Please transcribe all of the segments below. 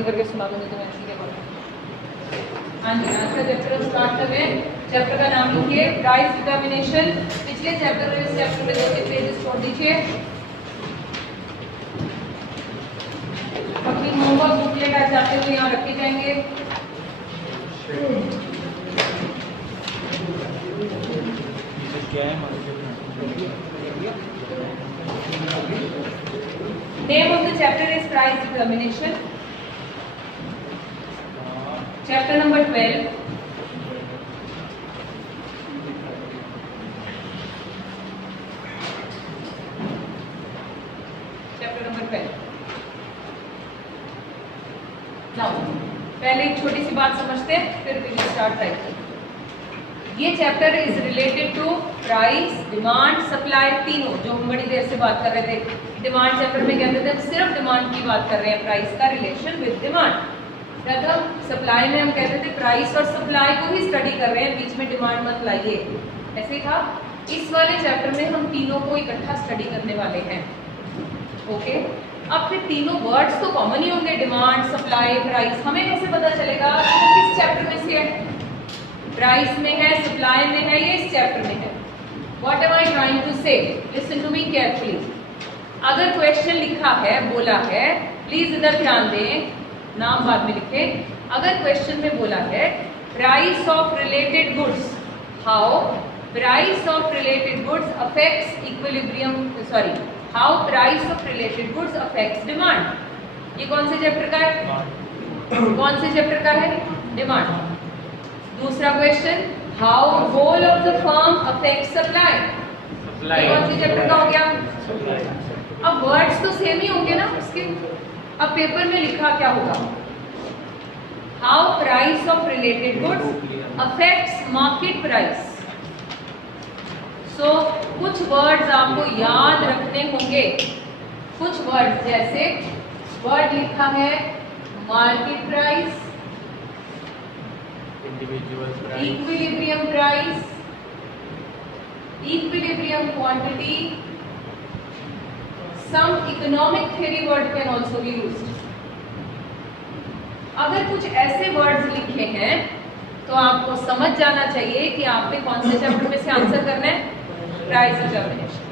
Recording करके सुना दूंगी तुम्हें इसी के बारे। हाँ जी, आज का चैप्टर स्टार्ट कर रहे हैं। चैप्टर का नाम लिखिए प्राइस डिटर्मिनेशन। पिछले चैप्टर में इस चैप्टर में 2-3 पेजेस छोड़ दीजिए। अपनी होमवर्क बुकलेट आज जाते हुए यहाँ रखे जाएंगे। क्या है Name of the chapter is price determination. Chapter number 12. Chapter number 12. Now, पहले एक छोटी सी बात समझते हैं, फिर वी विल स्टार्ट राइटिंग। ये chapter is related to price, demand, supply, तीनों जो हम बड़ी देर से बात कर रहे थे। डिमांड चैप्टर में कहते थे हम सिर्फ डिमांड की बात कर रहे हैं, प्राइस का रिलेशन विद डिमांड। प्रथम सप्लाई में हम कहते थे प्राइस और सप्लाई को ही स्टडी कर रहे हैं, बीच में डिमांड मत लाइए, ऐसे ही था। इस वाले चैप्टर में हम तीनों को इकट्ठा स्टडी करने वाले हैं। ओके, अब फिर तीनों वर्ड्स तो कॉमन ही होंगे, डिमांड, सप्लाई, प्राइस। हमें कैसे पता चलेगा कि वो किस चैप्टर में से है? प्राइस में है, सप्लाई में है, या इस चैप्टर में है? What am I trying to say? Listen to me carefully. अगर क्वेश्चन लिखा है, बोला है, प्लीज इधर ध्यान दें, नाम बाद में लिखें। अगर क्वेश्चन में बोला है price of related goods, how price of related goods affects equilibrium, sorry, how price of related goods affects demand. ये कौन से चैप्टर का है? कौन से चैप्टर का है? डिमांड। दूसरा question, how goal of the firm affect supply. कौन से चैप्टर का हो गया? अब वर्ड्स तो सेम ही होंगे ना उसके। अब पेपर में लिखा क्या होगा? How price of related goods affects market price. So कुछ वर्ड्स आपको याद रखने होंगे। कुछ वर्ड्स जैसे वर्ड लिखा है market price, equilibrium price, equilibrium quantity, some economic theory word can also be used. अगर कुछ ऐसे वर्ड्स लिखे हैं तो आपको समझ जाना चाहिए कि आपने कौन से चैप्टर में से आंसर करना है? Price determination.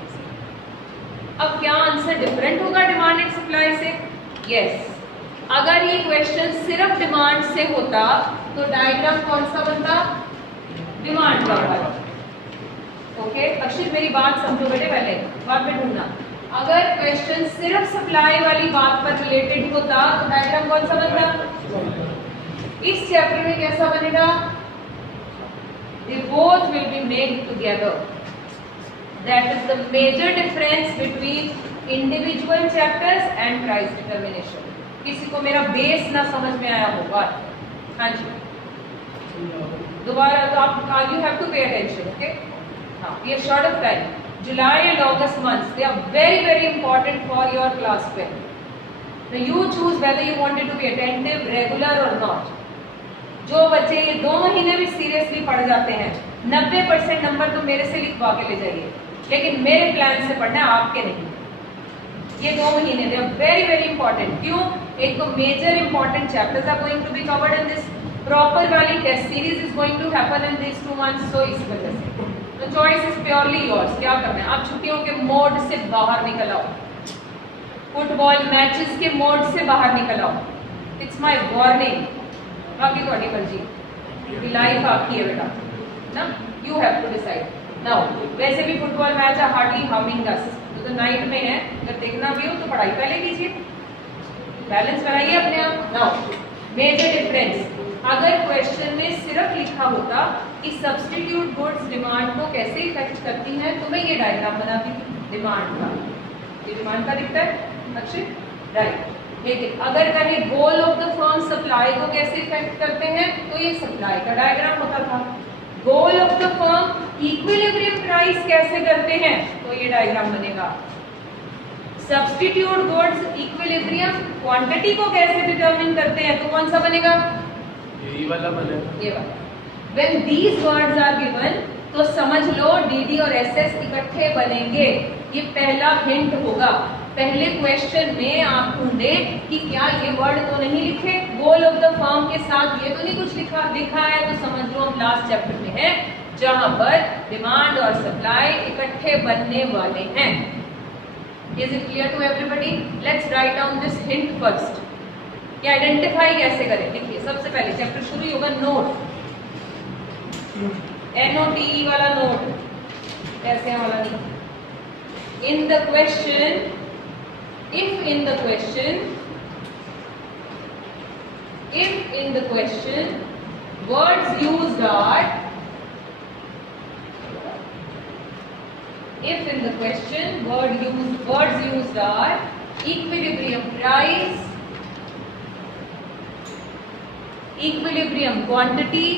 अब क्या आंसर डिफरेंट होगा डिमांड एंड सप्लाई से? यस। अगर ये क्वेश्चन सिर्फ डिमांड से होता तो डायग्राम कौन सा बनता? डिमांड का होता। ओके, अक्षित मेरी बात समझो बेटे, पहले बाद में ढूंढना। अगर क्वेश्चन सिर्फ सप्लाई वाली बात पर रिलेटेड होता तो डायग्राम कौन सा बनता? इस चैप्टर में कैसा बनेगा? They both will be made together. That is the major difference between individual chapters and price determination. किसी को मेरा बेस ना समझ में आया होगा? हाँ जी, दोबारा तो आप you have to pay attention. Okay? हाँ, we are short of time. July and August months, they are very very important for your class 12. Now you choose whether you wanted to be attentive, regular or not. जो बच्चे ये 2 महीने में seriously पढ़ जाते हैं, 90% number तो मेरे से लिखवा के ले जाइए, लेकिन मेरे प्लान से पढ़ना है, आपके नहीं। ये 2 महीने they are very very important. क्यों? एक तो major important chapters are going to be covered in this, proper वाली test series is going to happen in this 2 months, so इस वजह से तो चॉइस इज प्योरली योर्स। क्या करना है? आप छुट्टियों के मोड से बाहर निकल आओ, फुटबॉल मैचेस के मोड से बाहर निकल आओ। It's my warning. बाकी थोड़ी मर्जी, लाइफ आपकी है बेटा ना, you have to decide. Now वैसे भी फुटबॉल मैच है हार्डली हार्मिंग अस, तो नाइट में है, अगर देखना भी हो तो पढ़ाई पहले कीजिए, बैलेंस बनाइए अपने आप। नाउ मेजर डिफरेंस, अगर क्वेश्चन में सिर्फ लिखा होता कि सब्स्टिट्यूट गुड्स डिमांड को कैसे इफेक्ट करती हैं, तो मैं ये डायग्राम बनाती थी डिमांड का। ये डिमांड का दिखता है अक्षय, राइट। लेकिन अगर कहे goal of the firm supply को कैसे इफेक्ट करते हैं, तो ये सप्लाई का डायग्राम होता था। Goal of the firm equilibrium price कैसे करते हैं, तो ये डायग्राम बनेगा। सब्स्टिट्यूट गुड्स इक्विलिब्रियम क्वांटिटी को कैसे डिटरमिन करते हैं, तो कौन सा बनेगा? यही वाला बनेगा, ये वाला। When these words are given, तो समझ लो डीडी और एसएस इकट्ठे बनेंगे। ये पहला हिंट होगा। पहले क्वेश्चन में आप ढूंढे कि क्या ये वर्ड तो नहीं लिखे, गोल ऑफ द फर्म के साथ ये तो नहीं कुछ लिखा है, तो समझ लो हम लास्ट चैप्टर में है जहां पर डिमांड और सप्लाई इकट्ठे बनने वाले हैं। Is it clear to everybody? Let's write down this hint first कि आइडेंटिफाई कैसे करें। देखिए सबसे पहले चैप्टर शुरू ही होगा नोट, NOTE वाला नोट, कैसे वाला नहीं। In the question, if in the question words used are, if in the question words used are equilibrium price, equilibrium quantity,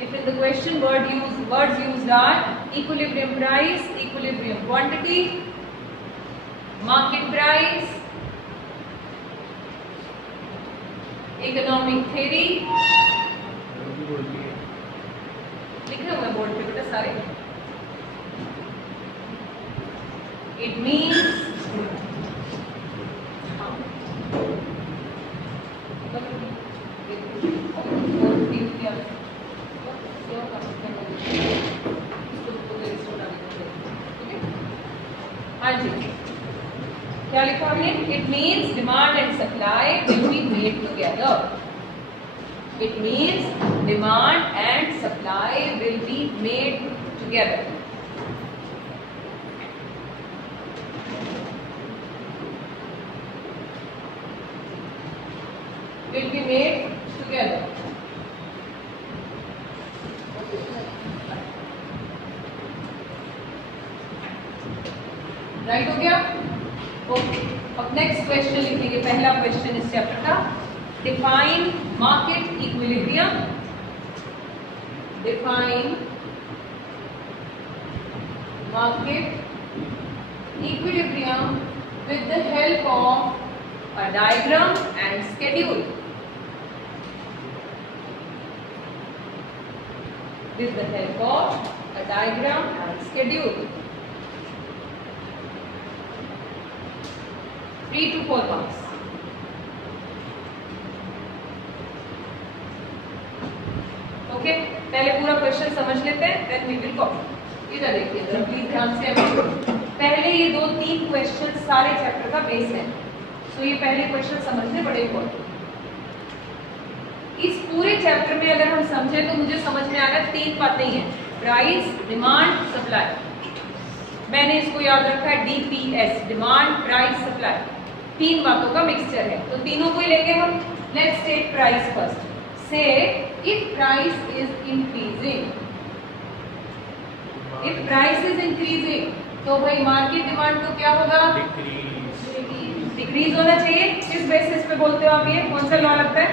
if in the question words used are equilibrium price, equilibrium quantity, market price, economic theory, लिखे हुए board पे बेटा सारे। It means हाँ जी, क्या लिखा हमने? It means demand and supply will be made together. It means demand and supply will be made together. Will be made together. Right हो गया? ओके, अब नेक्स्ट क्वेश्चन लिखेंगे। पहला क्वेश्चन इस चैप्टर का, define market equilibrium. Define market equilibrium with the help of a diagram and schedule. with the help of a diagram and schedule. 3 to 4 marks. Okay, पहले पूरा question समझ लेते हैं, देन वी विल कॉपी। इधर देखिए जरा please ध्यान से। पहले ये 2-3 क्वेश्चन सारे चैप्टर का बेस है, सो ये पहले क्वेश्चन समझने बड़े इंपॉर्टेंट। इस पूरे चैप्टर में अगर हम समझे तो मुझे समझ में आ रहा 3 बातें ही हैं, प्राइस, डिमांड, सप्लाई। मैंने इसको याद रखा है DPS, डिमांड, प्राइस, सप्लाई। 3 बातों का मिक्सचर है, तो तीनों को ही लेंगे हम। Let's take price first. से if price is increasing, if price is increasing तो भाई मार्केट डिमांड तो क्या होगा? डिक्रीज होना चाहिए। किस बेसिस पे बोलते हो आप? ये कौन सा लॉ लगता है?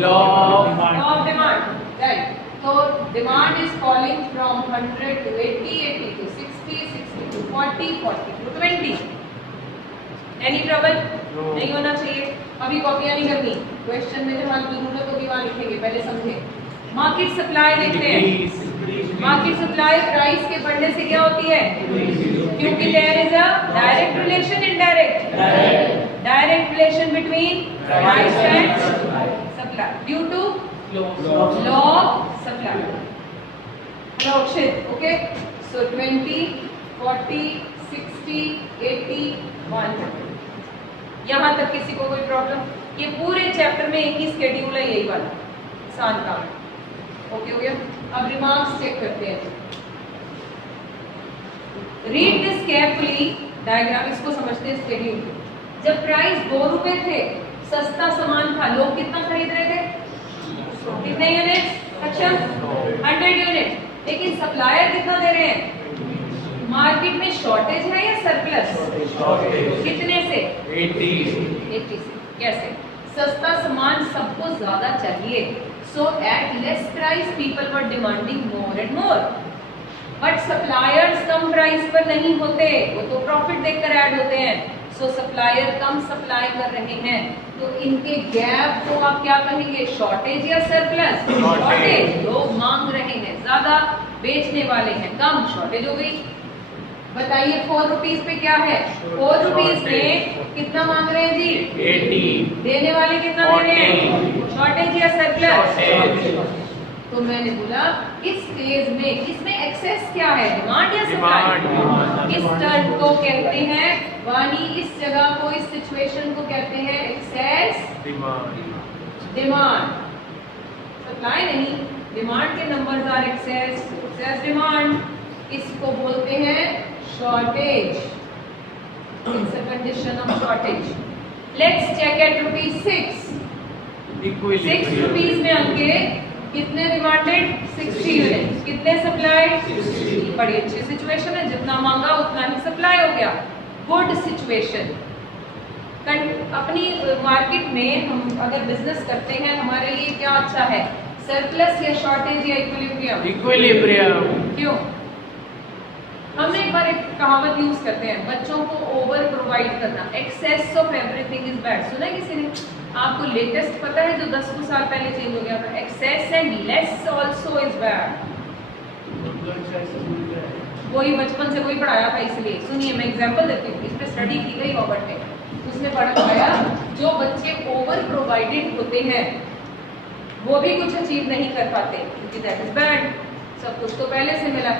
Law of demand, right. तो demand is falling from 100 to 80, 80 to 60, 60 to 40, 40 to 20। Any trouble? नहीं होना चाहिए। अभी कॉपियां नहीं करनी, क्वेश्चन में जहां जरूरत होगी वहां लिखेंगे, पहले समझे। मार्केट सप्लाई देखते हैं। मार्केट सप्लाई प्राइस के बढ़ने से क्या होती है? क्योंकि there is a direct relation, indirect, direct relation between price and supply due to law of supply. Hello Akshit, okay. So 20, 40, 60, 80, 100। यहां तक किसी को कोई प्रॉब्लम? ये पूरे चैप्टर में एक ही स्केड्यूल है, यही वाला आसान काम। ओके हो गया? अब रिमार्क्स चेक करते हैं। रीड दिस केयरफुली, डायग्राम इसको समझते हैं स्केड्यूल। जब प्राइस 2 रुपए थे, सस्ता सामान था, लोग कितना खरीद रहे थे? कितने यूनिट? अच्छा 100 यूनिट। लेकिन सप्लायर कितना दे रहे हैं? मार्केट में शॉर्टेज है या सरप्लस? कितने से? 80 से। कैसे? सस्ता सामान सबको ज्यादा चाहिए, so at less price people were demanding more and more. But suppliers कम प्राइस पर नहीं होते, वो तो प्रॉफिट देखकर ऐड होते हैं। सो सप्लायर कम सप्लाई कर रहे हैं, तो इनके गैप को आप क्या कहेंगे? शॉर्टेज या सरप्लस? शॉर्टेज। लोग मांग रहे हैं ज्यादा, बेचने वाले हैं कम, शॉर्टेज हो गई। बताइए 4 रुपीज पे क्या है? 4 रुपीज में कितना मांग रहे हैं जी? 80। देने वाले कितना दे रहे हैं? शॉर्टेज या सरप्लस? तो मैंने बोला इस फेज में इसमें एक्सेस क्या है? डिमांड या सप्लाई? इस टर्म को कहते हैं वानी, इस जगह को, इस सिचुएशन को कहते हैं एक्सेस डिमांड। सप्लाई नहीं, डिमांड के नंबर्स आर एक्सेस डिमांड। इसको बोलते हैं shortage. It's a condition of shortage. Let's check at ₹6। 6 rupees में अंके कितने डिमांडेड? 60 यूनिट। कितने सप्लाई? बड़ी अच्छी सिचुएशन है, जितना मांगा उतना ही सप्लाई हो गया। Good situation. अपनी मार्केट में हम अगर बिजनेस करते हैं, हमारे लिए क्या अच्छा है? सरप्लस या शॉर्टेज या इक्विलिब्रियम? इक्विलिब्रियम। क्यों? हमने एक बार एक कहावत यूज करते हैं, बच्चों को ओवर प्रोवाइड करना, excess of everything is bad. सुना है किसी ने? आपको लेटेस्ट पता है जो 10 साल पहले चेंज हो गया था? Excess and less also is bad. वही बचपन से वही पढ़ाया था, इसलिए सुनिए मैं एग्जांपल देती हूँ। इस पे स्टडी की गई रॉबर्ट ने, उसने पढ़ाया जो बच्चे ओवर प्रोवाइडेड होते हैं वो भी कुछ अचीव नहीं कर पाते, क्योंकि दैट इज बैड। सब कुछ तो पहले से मिला।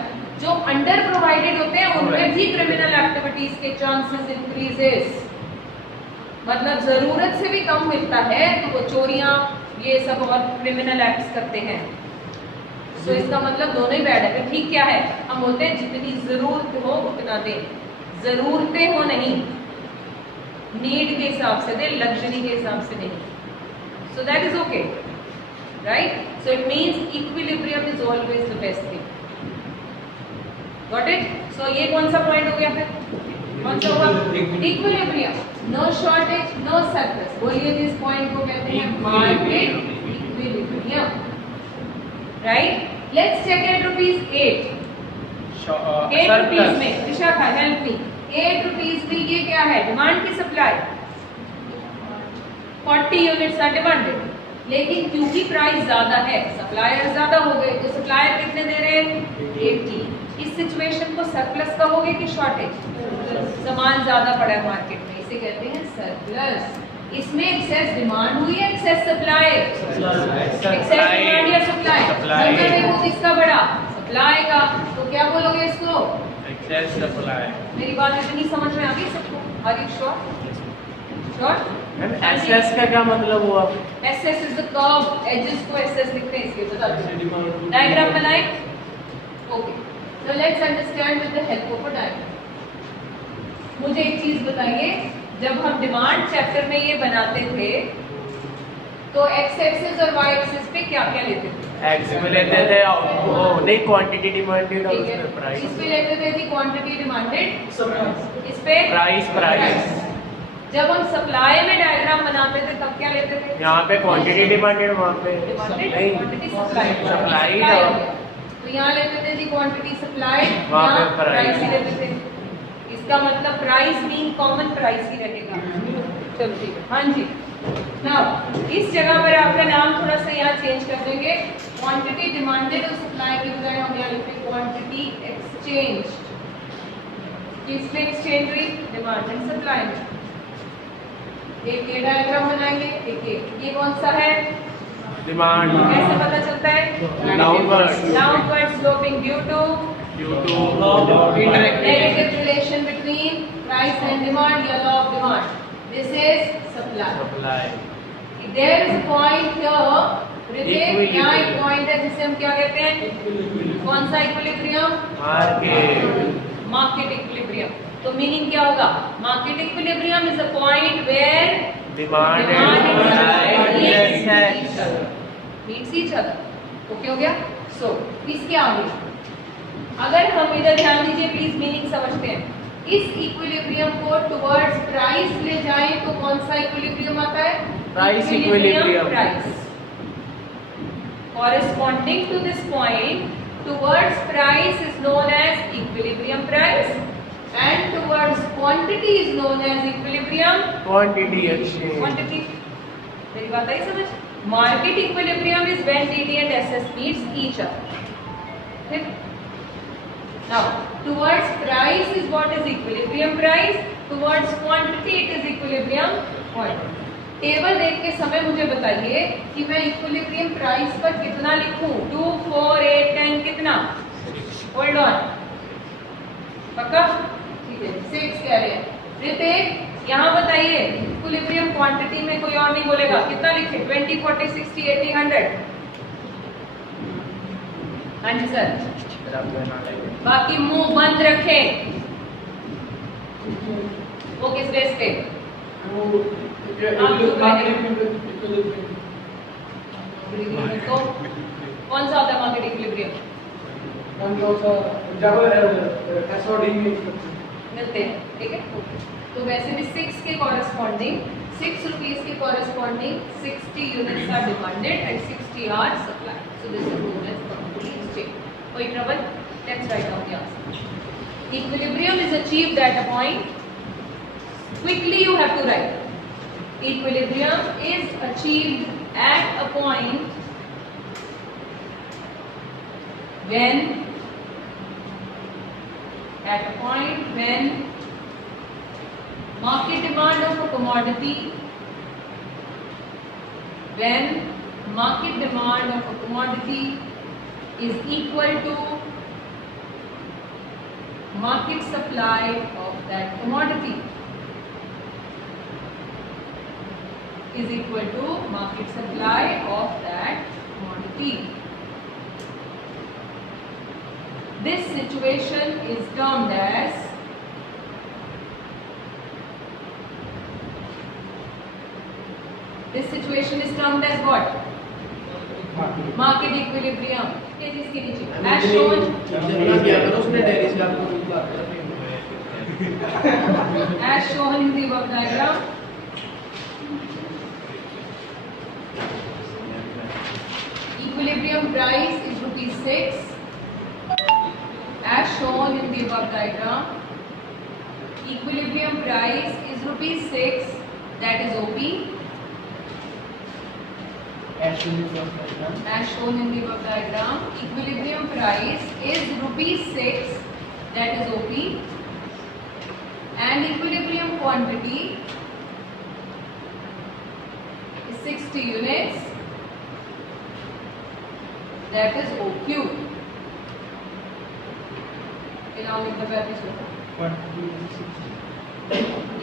जो अंडर प्रोवाइडेड होते हैं उनमें भी क्रिमिनल एक्टिविटीज के चांसेस इंक्रीजेस। मतलब जरूरत से भी कम मिलता है तो वो चोरियां ये सब और क्रिमिनल एक्ट्स करते हैं। सो इसका मतलब दोनों ही बैड है। फिर ठीक क्या है? हम बोलते हैं जितनी जरूरत हो उतना दे, जरूरतें हो नहीं, नीड के हिसाब से दे, लग्जरी के हिसाब से नहीं। So that is okay, right? So it means equilibrium is always the best thing. Got it? So ये कौन सा पॉइंट हो गया? फिर कौन सा हुआ? Equilibrium. No shortage, no surplus. बोलिए इस पॉइंट को कहते हैं market equilibrium, right? Let's check at ₹8। 8 rupees में विशाखा हेल्प मी, 8 रुपीज में ये क्या है? डिमांड की सप्लाई। 40 यूनिट्स आर डिमांडेड, लेकिन क्योंकि प्राइस ज्यादा है, सप्लायर ज्यादा हो गए, तो सप्लायर कितने दे रहे हैं? 80। इस सिचुएशन को सरप्लस कहोगे कि शॉर्टेज? सामान ज्यादा पड़ा है मार्केट में, इसे कहते हैं सरप्लस। इसमें एक्सेस डिमांड हुई है, एक्सेस सप्लाई? एक्सेस डिमांड या सप्लाई? में वो किसका बड़ा? सप्लाई का। तो क्या बोलोगे इसको? Excess supply. मेरी बात इतनी समझ में आ गई सबको? Are you sure? Sure? SS का क्या मतलब हुआ? SS is the curve, axes को एसएस लिखते हैं, इसलिए बता दो। डायग्राम बनाएं। Okay, so let's understand with the help of a diagram. मुझे एक चीज बताइए, जब हम डिमांड चैप्टर में ये बनाते थे तो एक्स एक्सिस और वाई एक्सिस पे क्या क्या लेते थे? एक्स पे लेते थे वो नहीं क्वांटिटी डिमांडेड और उसमें इस प्राइस। पे लेते थे जी क्वांटिटी डिमांडेड, इस पे प्राइस। जब हम सप्लाई में डायग्राम बनाते थे तब क्या लेते थे? यहाँ पे क्वांटिटी डिमांडेड, वहाँ पे डिमांडेड, क्वांटिटी सप्लाई। सप्लाई तो यहाँ लेते थे जी क्वांटिटी सप्लाई, वहाँ यहाँ पे प्राइस ही प्राइस। लेते थे। इसका मतलब प्राइस मीन कॉमन प्राइस ही रहेगा। चलो ठीक है, हाँ जी। नाउ इस जगह पर आपका नाम थोड़ा सा यहाँ चेंज कर देंगे। क्वांटिटी डिमांडेड और सप्लाई के बजाय हम यहाँ लिखते हैं क्वांटिटी एक्सचेंज। किसमें एक्सचेंज हुई? डिमांड एंड सप्लाई में। एक ये डायग्राम बनाएंगे, एक ये कौन सा है? डिमांड। कैसे पता चलता है? Downward sloping due to negative relation between price and demand या law of demand. This is supply. There is a point here, Hrithik, यहाँ एक point है जिसे हम क्या कहते हैं? कौन सा इक्विलिब्रियम? Market equilibrium. तो मीनिंग क्या होगा? Market equilibrium is a point where demand and supply meets each other. Okay हो गया? सो इसके आगे अगर हम इधर ध्यान दीजिए प्लीज, मीनिंग समझते हैं। इस इक्विलिब्रियम को टुवर्ड्स प्राइस ले जाएं तो कौन सा इक्विलिब्रियम आता है? Price equilibrium. Price corresponding to this point towards price is known as equilibrium price and towards quantity is known as equilibrium quantity exchange. quantity। मेरी बात आई समझ? Market equilibrium is when DD and SS meets each other। ठीक? Now, towards price is what is equilibrium price, towards quantity it is equilibrium quantity. Table देख के समय मुझे बताइए कि मैं इक्विलिब्रियम प्राइस पर कितना लिखूं? 2, 4, 8, 10 कितना? होल्ड ऑन, पक्का? ठीक है, 6 कह रहे हैं। ऋतिक यहाँ बताइए इक्विलिब्रियम क्वांटिटी में कोई और नहीं बोलेगा, कितना लिखे? 20, 40, 60, 80, 100? हाँ जी सर। बाकी मुंह बंद रखें। वो किस बेस पे? तो कौन सा होता है मार्केट इक्विलिब्रियम? मिलते हैं, ठीक है। तो वैसे भी 6 के कॉरेस्पॉन्डिंग 6 रुपीज के corresponding 60 units are demanded and 60 are supplied, so this is known as quantity exchange. कोई trouble? Let's write down the answer. Equilibrium is achieved at a point, quickly you have to write, equilibrium is achieved at a point when market demand of a commodity is equal to market supply of that commodity. Is equal to market supply of that commodity. This situation is termed as what? Market equilibrium. इसके नीचे as shown in the above diagram. Equilibrium price is ₹6 as shown in the above diagram. Equilibrium price is ₹6, that is OP, as shown in the above diagram. Equilibrium price is ₹6, that is OP, and equilibrium quantity is 60 units, that is OQ. Now with the values.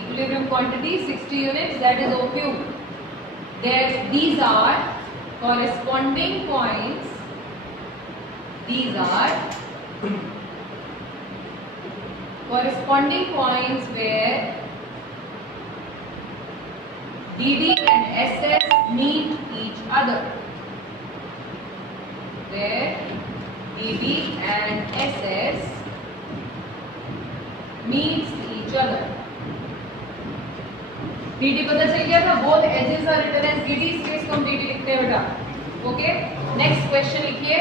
Equilibrium quantity 60 units, that is OQ. These are corresponding points. These are corresponding points where DD and SS meet each other. Where DD and SS meets each other. DD पता चल गया था, both edges are written as DD, इसलिए इसको हम DD लिखते हैं बेटा। ओके, नेक्स्ट क्वेश्चन लिखिए।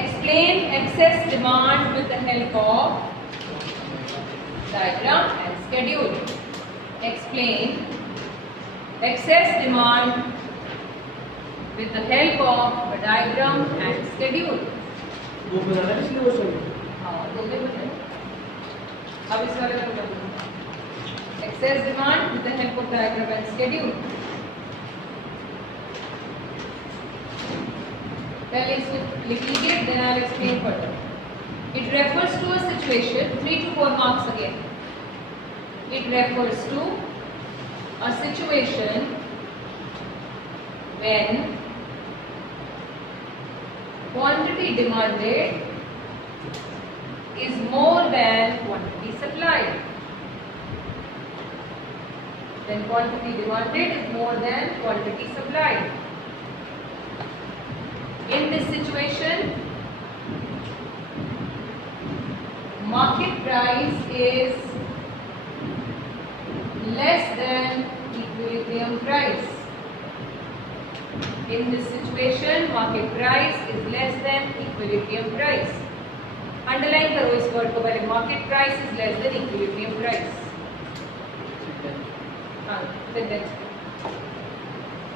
Explain excess demand with the help of diagram and schedule. Explain excess demand with the help of a diagram and schedule. दो बनाना है इसलिए वो सही। हाँ, दो भी बनाए। अब इस वाले को कर दूँगा। Excess demand with the help of diagram and schedule. पहले इसको लिख लीजिए, then I will explain further. It refers to a situation, 3 to 4 marks again. It refers to a situation when quantity demanded is more than quantity supplied. When quantity demanded is more than quantity supplied. In this situation, market price is less than equilibrium price. In this situation, market price is less than equilibrium price. Underline करो इस word को पहले, market price is less than equilibrium price. हाँ,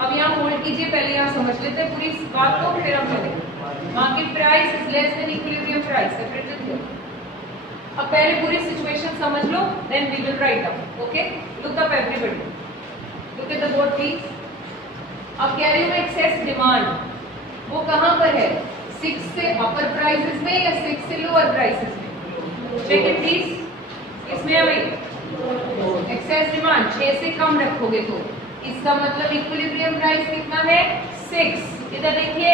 अब यहाँ hold कीजिए, पहले यहाँ समझ लेते हैं पूरी इस बात को, फिर हम चलेंगे। Market price is less than equilibrium price, separated here. अब पहले पूरी सिचुएशन समझ लो, then we will write down. Okay, look up everybody, look at the board please. अब कह रही हूँ मैं एक्सेस डिमांड, वो कहाँ पर है? 6 से अपर प्राइसेस में या 6 से लोअर प्राइसेस में? Check it please. इसमें है भाई एक्सेस डिमांड 6 से कम रखोगे तो इसका मतलब इक्विलिब्रियम प्राइस कितना है? 6। इधर देखिए,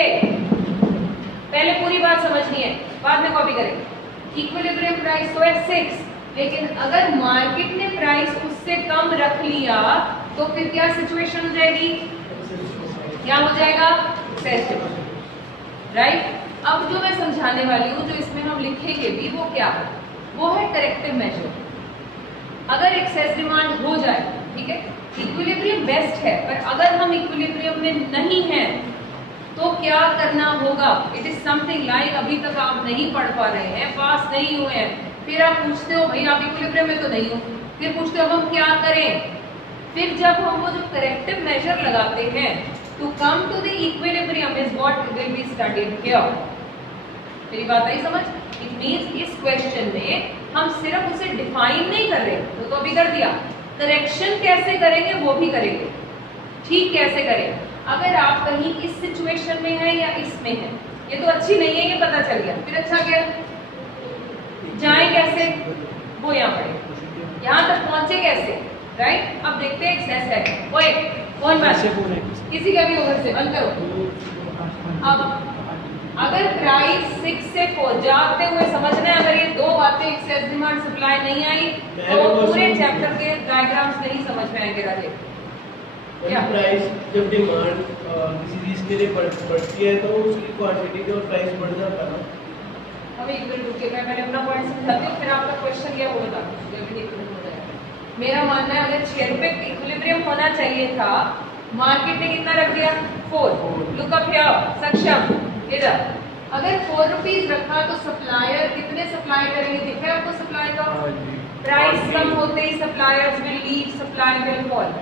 पहले पूरी बात समझनी है, बाद में कॉपी करेंगे। इक्विलिब्रियम प्राइस तो है 6, लेकिन अगर मार्केट ने प्राइस उससे कम रख लिया तो फिर क्या सिचुएशन हो जाएगी? क्या हो जाएगा? Excess demand, right. अब जो मैं समझाने वाली हूँ, जो इसमें हम लिखेंगे भी, वो क्या है? वो है करेक्टिव मेजर। अगर एक्सेस डिमांड हो जाए, ठीक है, इक्विलिब्रियम बेस्ट है, पर अगर हम इक्विलिब्रियम में नहीं हैं तो क्या करना होगा? इट इज समथिंग लाइक, अभी तक आप नहीं पढ़ पा रहे हैं, पास नहीं हुए हैं, फिर आप पूछते हो भाई आप इक्विलिब्रियम में तो नहीं हो, फिर पूछते हो हम क्या करें? फिर जब हम वो जो करेक्टिव मेजर लगाते हैं, to come to the equilibrium is what will be studied here. मेरी बात आई समझ? इट मींस इस क्वेश्चन में हम सिर्फ उसे डिफाइन नहीं कर रहे, वो तो अभी कर दिया, करेक्शन कैसे करेंगे वो भी करेंगे। ठीक कैसे करें? अगर आप कहीं इस सिचुएशन में हैं या इसमें हैं, ये तो अच्छी नहीं है, ये पता चल गया, फिर अच्छा क्या जाए कैसे? वो यहाँ पड़े, यहाँ तक पहुंचे कैसे, राइट। अब देखते हैं एक्सेस है वो एक कौन बात किसी का भी उधर से बंद करो। अब अगर प्राइस 6 से 4 जाते हुए समझना है, अगर ये दो बातें एक्सेस डिमांड सप्लाई नहीं आई तो पूरे चैप्टर के डायग्राम्स नहीं समझ में आएंगे। राजे क्या प्राइस जब डिमांड किसी चीज के लिए बढ़ती है तो उसकी क्वांटिटी और प्राइस बढ़ जाता है। अब एक मिनट रुकिए, मैं पहले अपना पॉइंट समझाती हूँ, फिर आपका क्वेश्चन क्या वो बता दूँ। मेरा मानना है अगर 6 रुपए इक्विलिब्रियम होना चाहिए था, मार्केट ने कितना रख दिया? 4। लुक अप हियर, सक्षम इधर, अगर 4 रुपीज रखा तो सप्लायर कितने सप्लाई करेंगे? दिख रहा है आपको सप्लाई का? प्राइस कम होते ही suppliers will leave, supply will fall,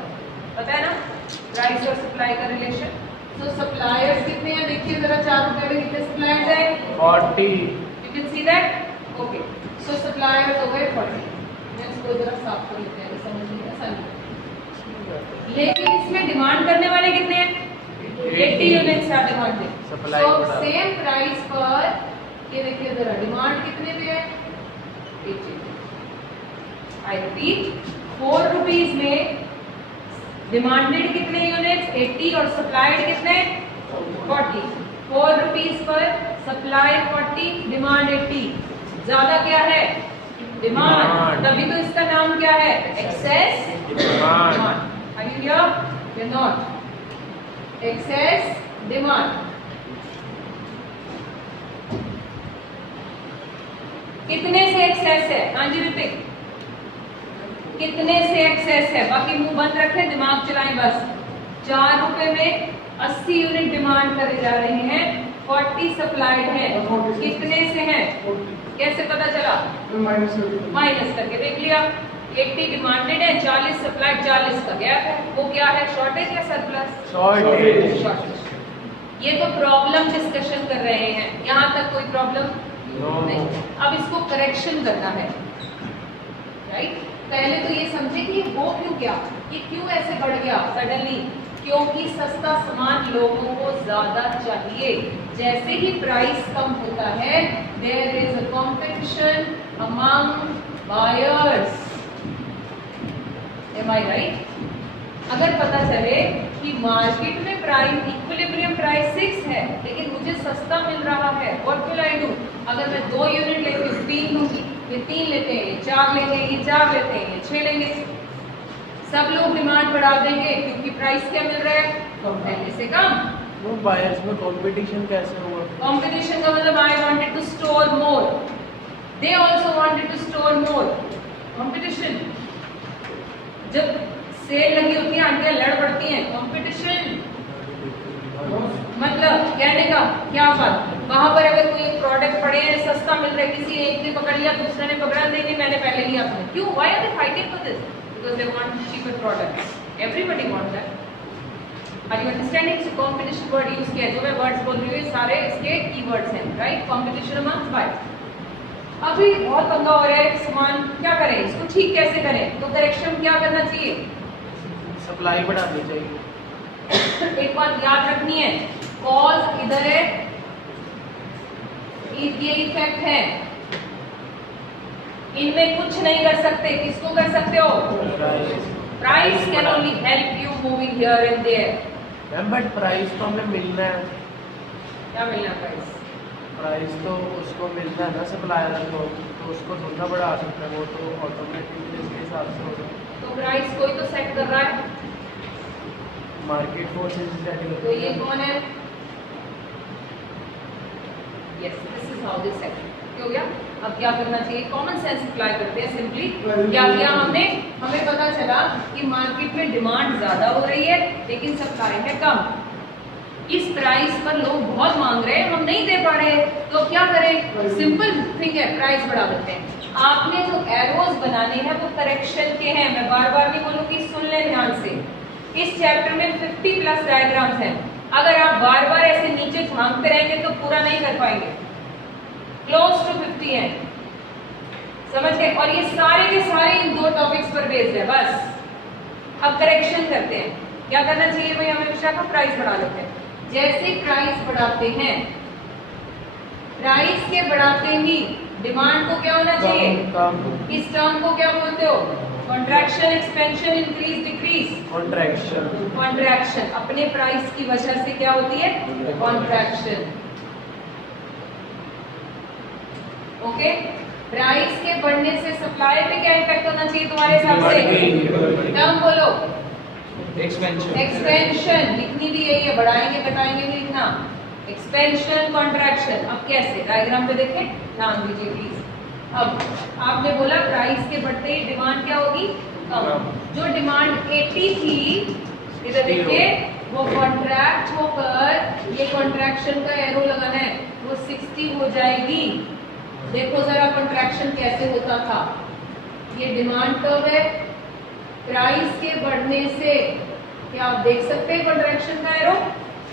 पता है ना प्राइस और सप्लाई का रिलेशन। तो सप्लायर्स कितने हैं? देखिए जरा, 4 रुपए में कितने सप्लायर्स है? 40। You can see that. Okay, so suppliers हो गए 40। मैं इसको जरा साफ कर लेते हैं, समझ नहीं आसान। लेकिन इसमें डिमांड करने वाले कितने हैं? 80 units are demanded. So same price पर ये देखिए जरा, डिमांड कितने पे है? 80। आई रिपीट, 4 रुपीज में डिमांडेड कितने यूनिट्स? 80 और सप्लाइड कितने? 40। 4 रुपीज पर सप्लाई 40, डिमांड 80। ज्यादा क्या है? डिमांड। तभी तो इसका नाम क्या है? Excess demand. Are you here? You not? Excess demand. कितने से एक्सेस है? हाँ जी रितिक, कितने से एक्सेस है? बाकी मुंह बंद रखें, दिमाग चलाएं बस। 4 रुपए में 80 यूनिट डिमांड करे जा रहे हैं, 40 सप्लाइड है, कितने से हैं? कैसे पता चला? माइनस करके देख लिया। 80 डिमांडेड है, 40 सप्लाइड, 40 का गैप है, वो क्या है? शॉर्टेज या सरप्लस? शॉर्टेज। ये तो प्रॉब्लम डिस्कशन कर रहे हैं, यहाँ तक कोई प्रॉब्लम नहीं। अब इसको करेक्शन करना है, राइट। पहले तो ये समझे कि वो क्यों गया, ये क्यों ऐसे बढ़ गया सडनली? क्योंकि सस्ता सामान लोगों को ज्यादा चाहिए। जैसे ही प्राइस कम होता है, there is a competition among buyers. Am I right? अगर पता चले कि मार्केट में प्राइस इक्विलिब्रियम प्राइस 6 है, लेकिन मुझे सस्ता मिल रहा है, व्हाट विल आई डू? अगर मैं 2 यूनिट लेती हूँ, 3 लूंगी, ये 3 लेते हैं, ये 4 लेंगे, ये 4 लेते हैं, ये 6 लेंगे। सब लोग डिमांड बढ़ा देंगे क्योंकि प्राइस क्या मिल रहा है? पहले से कम। वो बायर्स में कंपटीशन कैसे होगा? कंपटीशन का मतलब I wanted to store more, they also wanted to store more. Competition, जब सेल लगी होती है, आंटियां लड़ पड़ती हैं, कंपटीशन मतलब कहने का क्या बात? वहां पर अगर कोई एक प्रोडक्ट पड़े हैं, सस्ता मिल रहा है, किसी एक ने पकड़ लिया, दूसरे ने पकड़ा, नहीं मैंने पहले लिया अपने। क्यों? Why are they fighting for this? Because they want cheaper products. Everybody wants that. Are you understanding? So competition word use किया है, जो मैं वर्ड्स बोल रही हूँ ये सारे इसके कीवर्ड्स हैं, राइट? Competition amongst buyers. अभी बहुत पंगा हो रहा है, सामान क्या करें, इसको ठीक कैसे करें? तो करेक्शन क्या करना चाहिए? सप्लाई बढ़ानी चाहिए। एक बात याद रखनी है, कॉज इधर है, ये इफेक्ट है, इनमें कुछ नहीं कर सकते। किसको कर सकते हो? Price can only help you moving here and there. Ma'am but price तो हमें मिलना है। क्या मिलना प्राइस? प्राइस तो उसको मिलना है ना सप्लायर को, तो उसको थोड़ा बढ़ा सकते हैं, वो तो ऑटोमेटिकली इसके हिसाब से होगा। तो प्राइस कोई तो सेट कर रहा है, मार्केट फोर्सेस सेट करते तो ये कौन है? Yes, this is how this set हो गया। अब क्या करना चाहिए? कॉमन सेंस अप्लाई करते हैं। सिंपली क्या किया हमने? हमें पता चला कि मार्केट में डिमांड ज्यादा हो रही है लेकिन सप्लाई है कम। इस प्राइस पर लोग बहुत मांग रहे हैं, हम नहीं दे पा रहे, तो क्या करें? सिंपल थिंग है, प्राइस बढ़ा देते हैं। आपने जो एरोज बनाने हैं वो करेक्शन के हैं। मैं बार बार नहीं बोलूंगी, सुन लें ध्यान से। इस चैप्टर में 50 प्लस डायग्राम्स हैं। अगर आप बार बार ऐसे नीचे झांकते रहेंगे तो पूरा नहीं कर पाएंगे। क्लोज टू 50 है, समझ गए? और ये सारे के सारे इन दो टॉपिक्स पर बेस्ड है बस। अब करेक्शन करते हैं। क्या करना चाहिए भाई? हमेशा का प्राइस बढ़ा लेते हैं। जैसे प्राइस बढ़ाते हैं, प्राइस के बढ़ाते ही डिमांड को क्या होना चाहिए? इस टर्म को क्या बोलते हो? Contraction, expansion, increase, decrease. Contraction. Contraction. अपने प्राइस की वजह से क्या होती है? कॉन्ट्रैक्शन। ओके, प्राइस के बढ़ने से सप्लाई पे क्या इफेक्ट होना चाहिए तुम्हारे हिसाब से? टर्म बोलो। एक्सपेंशन। एक्सपेंशन। लिखनी भी यही है, बढ़ाएंगे घटाएंगे भी लिखना। Expansion, contraction. अब कैसे? डायग्राम पे देखें, ध्यान दीजिए प्लीज। अब आपने बोला प्राइस के बढ़ते ही डिमांड क्या होगी? कम। जो डिमांड 80 थी, इधर देखिए, वो कॉन्ट्रैक्ट होकर, ये कॉन्ट्रैक्शन का एरो लगाना है, वो 60 हो जाएगी। देखो जरा कॉन्ट्रैक्शन कैसे होता था। ये डिमांड कर्व है, प्राइस के बढ़ने से क्या आप देख सकते हैं कॉन्ट्रैक्शन का एरो?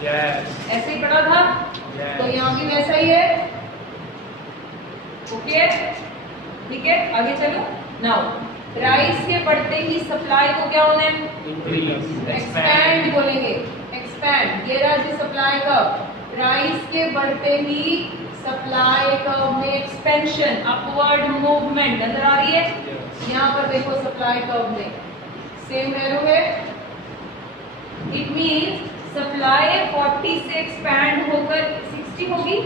यस। ऐसे ही पड़ा था, तो यहाँ भी वैसा ही है। ओके, ठीक है, आगे चलो। नाउ प्राइस के बढ़ते ही सप्लाई को क्या होना है? इंक्रीज, एक्सपैंड बोलेंगे। एक्सपैंड, ये रहा जी सप्लाई का। प्राइस के बढ़ते ही सप्लाई कर्व में एक्सपेंशन, अपवर्ड मूवमेंट नजर आ रही है? यहाँ पर देखो सप्लाई कर्व में सेम एरो है। इट मींस सप्लाई 40 से एक्सपैंड होकर 60 होगी,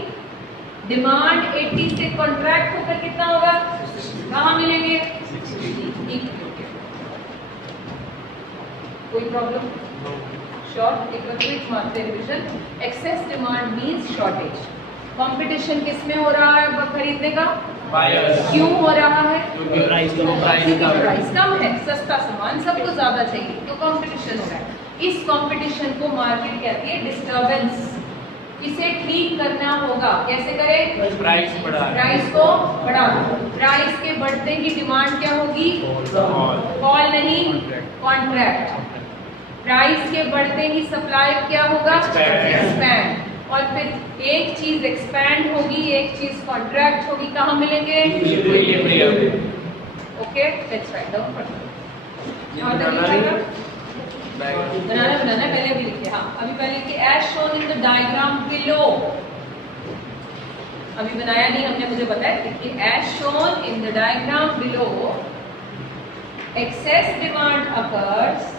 डिमांड 80 से कॉन्ट्रैक्ट होकर कितना होगा? कहाँ मिलेंगे? 60। कोई प्रॉब्लम? शॉर्ट, एक बार मारते हैं revision. Excess demand means shortage. Competition किस में हो रहा है खरीदने का? बायर्स। क्यों हो रहा है? क्योंकि प्राइस कम है। प्राइस कम है, सस्ता सामान सबको ज्यादा चाहिए, तो कंपटीशन हो रहा है। इस कंपटीशन को मार्केट कहती है डिस्टर्बेंस। इसे ठीक करना होगा। कैसे करें? प्राइस बढ़ा। प्राइस को बढ़ा। प्राइस के बढ़ते ही डिमांड क्या होगी? कॉल नहीं, कॉन्ट्रैक्ट। प्राइस के बढ़ते ही सप्लाई क्या होगा? एक्सपैंड। और फिर एक चीज एक्सपैंड होगी, एक चीज कॉन्ट्रैक्ट होगी, कहाँ मिलेंगे? Okay, let's write down. यहाँ तक लिखा बनाना पहले भी लिखे। हाँ, अभी पहले लिखे as shown in the diagram below. अभी बनाया नहीं हमने, मुझे बताया कि as shown in the diagram below excess demand occurs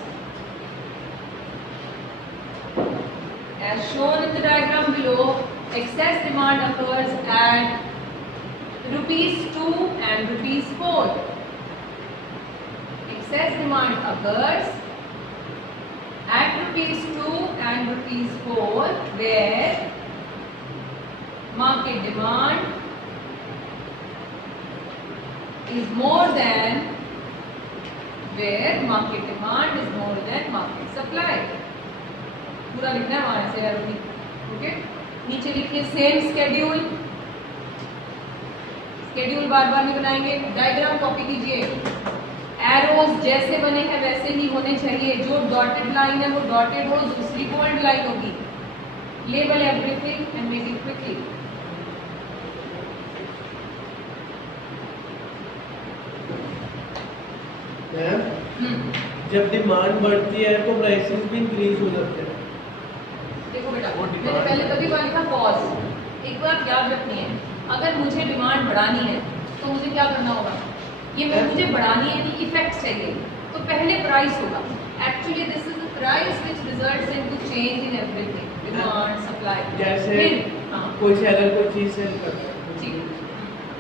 as shown in the diagram below. Excess demand occurs at ₹2 and ₹4. Excess demand occurs at ₹2 and ₹4 where market demand is more than market supply. पूरा लिखना है वहां से यार। Okay, नीचे लिखिए same schedule. Schedule बार बार नहीं बनाएंगे, डायग्राम कॉपी कीजिए। एरोज जैसे बने हैं वैसे ही होने चाहिए। जो डॉटेड लाइन है वो डॉटेड हो, दूसरी बोल्ड लाइन होगी। Label everything and make it quickly. जब डिमांड बढ़ती है तो प्राइसेस भी इंक्रीज हो जाते हैं। देखो बेटा, वो मैंने demand- पहले कभी बार लिखा पॉज। एक बात याद रखनी है, अगर मुझे डिमांड बढ़ानी है तो मुझे क्या करना होगा? ये मुझे बढ़ानी है, नहीं इफेक्ट चाहिए, तो पहले प्राइस होगा। Actually this is the price which results into change in everything, demand supply. जैसे कोई सेलर कोई चीज सेल करता है, ठीक,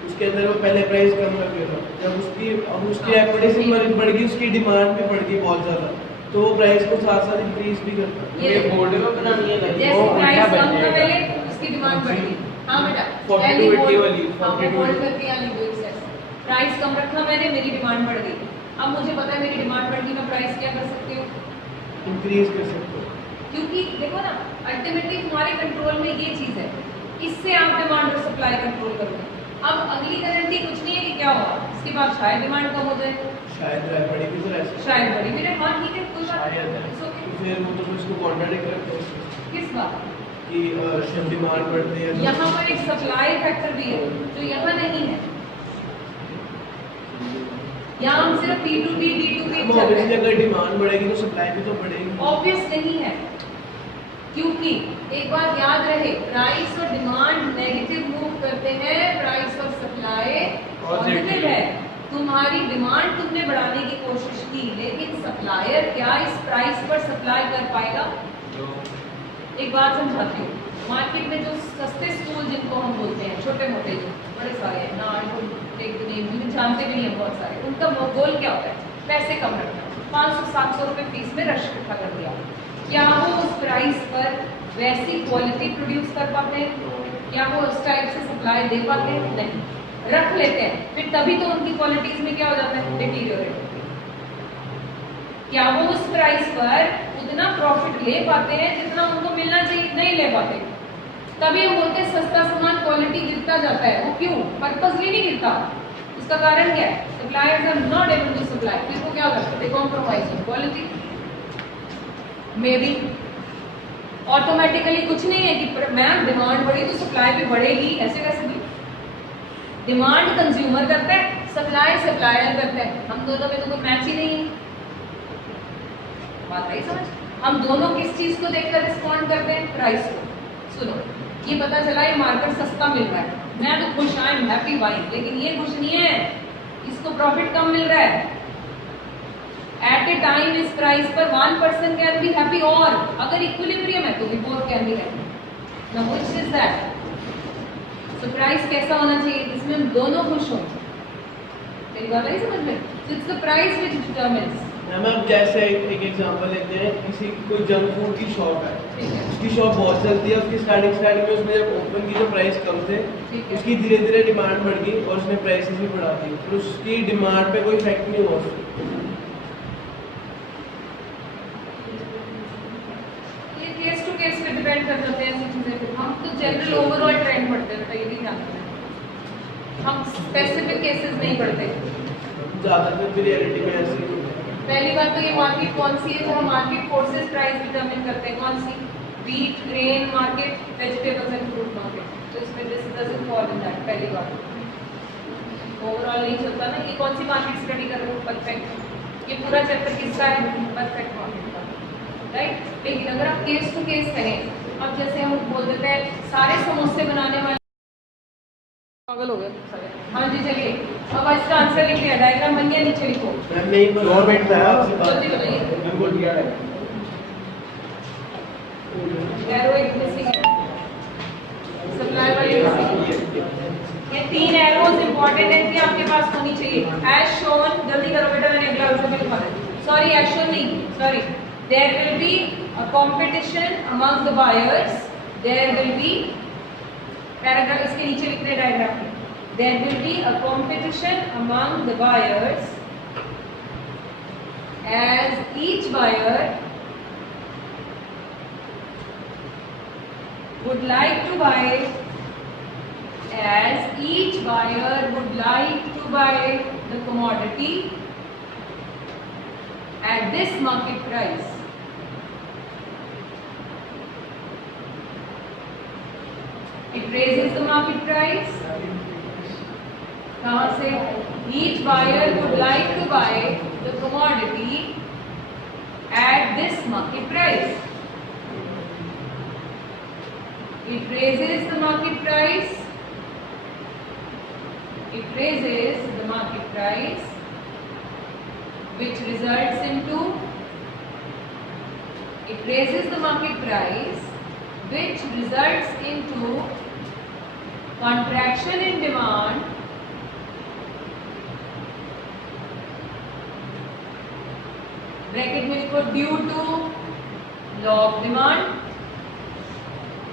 उसके अंदर वो पहले प्राइस कम रख लेगा, जब उसकी एडवर्टाइजमेंट बढ़ गई, उसकी डिमांड भी बढ़ गई बहुत ज़्यादा, तो वो प्राइस को साथ साथ इंक्रीज भी करता है। ये बोर्ड में बनानी है लाइन, जैसे वो प्राइस उल्टा कम बन था जाएगा। पहले, उसकी डिमांड बढ़ी। हाँ बेटा, 40 to 80 वाली, हाँ, 40 to होल्ड 80 करके यहाँ लिख दो एक्सेस। प्राइस कम रखा मैंने, मेरी डिमांड बढ़ गई। अब मुझे पता है मेरी डिमांड बढ़ गई, मैं प्राइस क्या कर सकती हूँ? इंक्रीज कर सकते हो। क्योंकि देखो ना, अल्टीमेटली तुम्हारे कंट्रोल में ये चीज है, इससे आप डिमांड और सप्लाई कंट्रोल करोगे। अब अगली गारंटी कुछ नहीं है कि क्या होगा, इसके बाद शायद डिमांड कम हो जाए, शायद बड़ी भी तो ऐसे शायद बढ़ी। मेरे हाँ ठीक है, कोई बात शायद है। नहीं, it's okay। फिर वो तो उसको कॉन्ट्राडिक्ट करते हैं किस बात? कि डिमांड बढ़ती है तो यहाँ पर एक सप्लाई फैक्टर भी है जो यहाँ नहीं है। यहाँ हम सिर्फ P2P D2P चल रहे ऑब्वियसली हैं। अगर डिमांड बढ़ेगी तो सप्लाई भी तो बढ़ेगी। ऑब्वियस नहीं है, क्योंकि एक बात याद रहे, प्राइस और डिमांड नेगेटिव मूव करते हैं, प्राइस और सप्लाई पॉजिटिव है। तुम्हारी डिमांड तुमने बढ़ाने की कोशिश की, लेकिन सप्लायर क्या इस प्राइस पर सप्लाई कर पाएगा? एक बात समझाती हूँ, मार्केट में जो सस्ते स्कूल जिनको हम बोलते हैं, छोटे मोटे जो बड़े सारे हैं ना, जिन्हें जानते भी नहीं हैं बहुत सारे, उनका गोल क्या होता है? पैसे कम रखना। 500-700 रुपये फीस में रश इकट्ठा कर दिया। क्या वो उस प्राइस पर वैसी क्वालिटी प्रोड्यूस कर पाते हैं? क्या वो उस टाइप से सप्लाई दे पाते हैं? नहीं, रख लेते हैं, फिर तभी तो उनकी क्वालिटीज में क्या हो जाता है? डिटीरियोरेट। क्या वो उस प्राइस पर उतना प्रॉफिट ले पाते हैं जितना उनको मिलना चाहिए? नहीं ले पाते। तभी हम बोलते हैं सस्ता सामान क्वालिटी गिरता जाता है। वो क्यों? पर्पसली नहीं गिरता। उसका कारण क्या है? Suppliers are not able to supply. फिर वो क्या करते हैं? They compromise on quality. May be automatically कुछ नहीं है कि मैम डिमांड बढ़ी तो सप्लाई भी बढ़ेगी, ऐसे कैसे भी? डिमांड कंज्यूमर करता है, सप्लाई सप्लायर करता है। हम दोनों में तो कोई मैच ही नहीं है। बात आई समझ? हम दोनों किस चीज को देखकर रिस्पॉन्ड करते हैं? प्राइस को। सुनो, ये पता चला ये मार्केट सस्ता मिल रहा है, मैं तो खुश, आई एम हैप्पी बाइंग, लेकिन ये खुश नहीं है, इसको प्रॉफिट कम मिल रहा है। एट ए टाइम इस प्राइस पर 1% कैन बी हैप्पी, और अगर इक्विलिब्रियम है तो भी both can be happy. Now which is that? तो प्राइस कैसा होना चाहिए जिसमें हम दोनों खुश हों? मेरी बात आई समझ में? It's the price which determines. Ma'am अब जैसे एक एग्जांपल लेते हैं, किसी कोई जंक फूड की शॉप है, ठीक है, उसकी शॉप बहुत चलती है, उसकी स्टार्टिंग में उसने जब ओपन की तो प्राइस कम थे, ठीक है। उसकी धीरे धीरे डिमांड बढ़ गई और उसने प्राइसेस भी बढ़ा दी, फिर उसकी डिमांड पे कोई इफेक्ट नहीं हुआ उसको। ये केस टू केस पे डिपेंड कर जाते हैं ऐसी चीजें। हम तो जनरल ओवरऑल ट्रेंड पढ़ते हैं, ये भी ध्यान रखना। हम स्पेसिफिक केसेस नहीं पढ़ते। ज़्यादातर भी रियलिटी में ऐसे ही होता है। पहली बात तो ये मार्केट कौन सी है जो हम मार्केट फोर्सेस प्राइस डिटरमिन करते हैं? कौन सी? Wheat, grain market, vegetables and fruit market. तो इसमें this doesn't fall in that. पहली बात ओवरऑल नहीं चलता ना। ये कौन सी मार्केट स्टडी कर रहे हो? परफेक्ट। ये पूरा चैप्टर किसका है? परफेक्ट मार्केट का, राइट? लेकिन अगर आप केस टू केस करें, अब जैसे हम बोल देते हैं सारे समोसे बनाने वाले पागल हो गए सारे। हाँ जी चलिए, अब इसका आंसर लिख लिया, डायग्राम बन गया, नीचे लिखो। मैम मैं एक गवर्नमेंट का है आपसे बात। जल्दी बताइए। मैम बोल दिया है। एरो एक मिसिंग है, सप्लाई वाली मिसिंग है। ये 3 एरोज इंपॉर्टेंट है कि आपके पास होनी चाहिए। एज शोन, जल्दी करो बेटा, मैंने अगला अल्फाबेट लिखा है। सॉरी एज शोन नहीं, sorry. There will be a competition among the buyers, there will be, paragraph इसके नीचे लिख रहे डायग्राम में, there will be a competition among the buyers as each buyer would like to buy the commodity at this market price. It raises the market price. कहाँ से? Each buyer would like to buy the commodity at this market price. It raises the market price. It raises the market price, which results into. It raises the market price, which results into contraction in demand. Bracket में लिखो due to law of demand.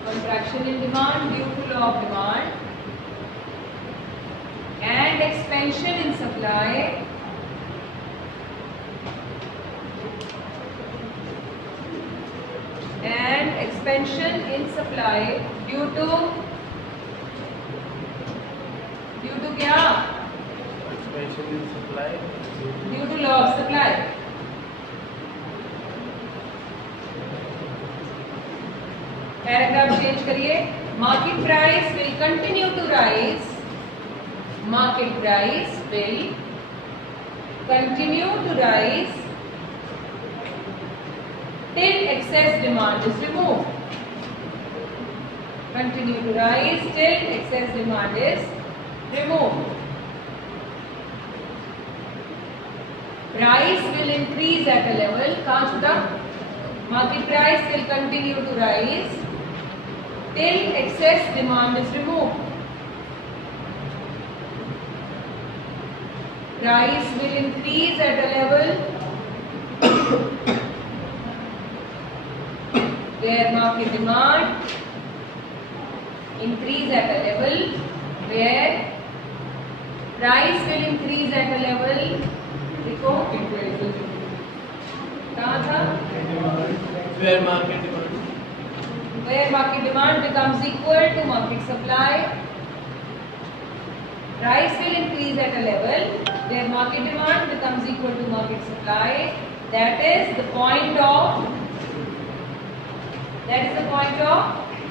Contraction in demand due to law of demand and expansion in supply due to क्या? Expansion in supply. Due to law of supply. Paragraph change करिए. Market price will continue to rise. Market price will continue to rise till excess demand is removed. Continue to rise till excess demand is removed. Price will increase at a level. कहाँ छूटा? Market price will continue to rise till excess demand is removed. Price will increase at a level where market demand increase at a level where price will increase at a level. देखो कहाँ था? Where market demand. Where market demand becomes equal to market supply. Price will increase at a level where market demand becomes equal to market supply. That is the point of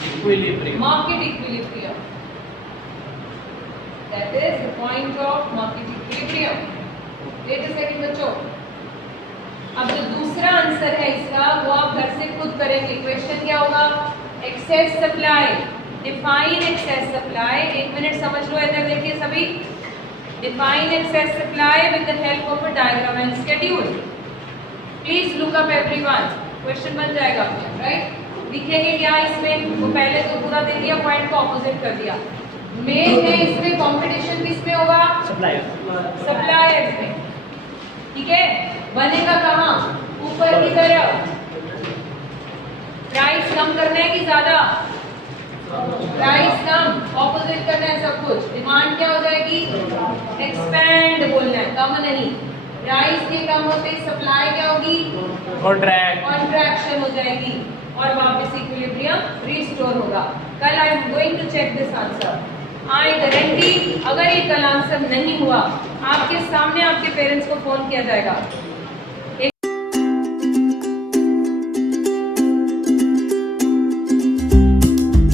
Equilibrium. market equilibrium. That is the point of market equilibrium. Wait a second बच्चों. अब जो दूसरा answer है इसका वो आप घर से खुद करेंगे. क्वेश्चन क्या होगा? Excess supply. Define excess supply. एक मिनट समझ लो, इधर देखिए सभी. Define excess supply with the help of a diagram and schedule. Please look up everyone. Question बन जाएगा आपका, राइट? लिखेंगे क्या इसमें? वो पहले तो पूरा दे दिया, पॉइंट को ऑपोजिट कर दिया. मेन है इसमें कंपटीशन किसमें होगा? सप्लायर्स में. ठीक है. बनेगा कहाँ? ऊपर की तरफ. प्राइस कम करना है कि ज्यादा? प्राइस कम. ऑपोजिट करना है सब कुछ. डिमांड क्या हो जाएगी? एक्सपैंड बोलना है, कम नहीं. प्राइस के कम होते सप्लाई क्या होगी? कॉन्ट्रैक्शन हो जाएगी और वापस इक्विलिब्रियम रिस्टोर होगा. कल I am going to check this answer. I guarantee अगर ये कल आंसर नहीं हुआ, आपके सामने आपके पेरेंट्स को फोन किया जाएगा.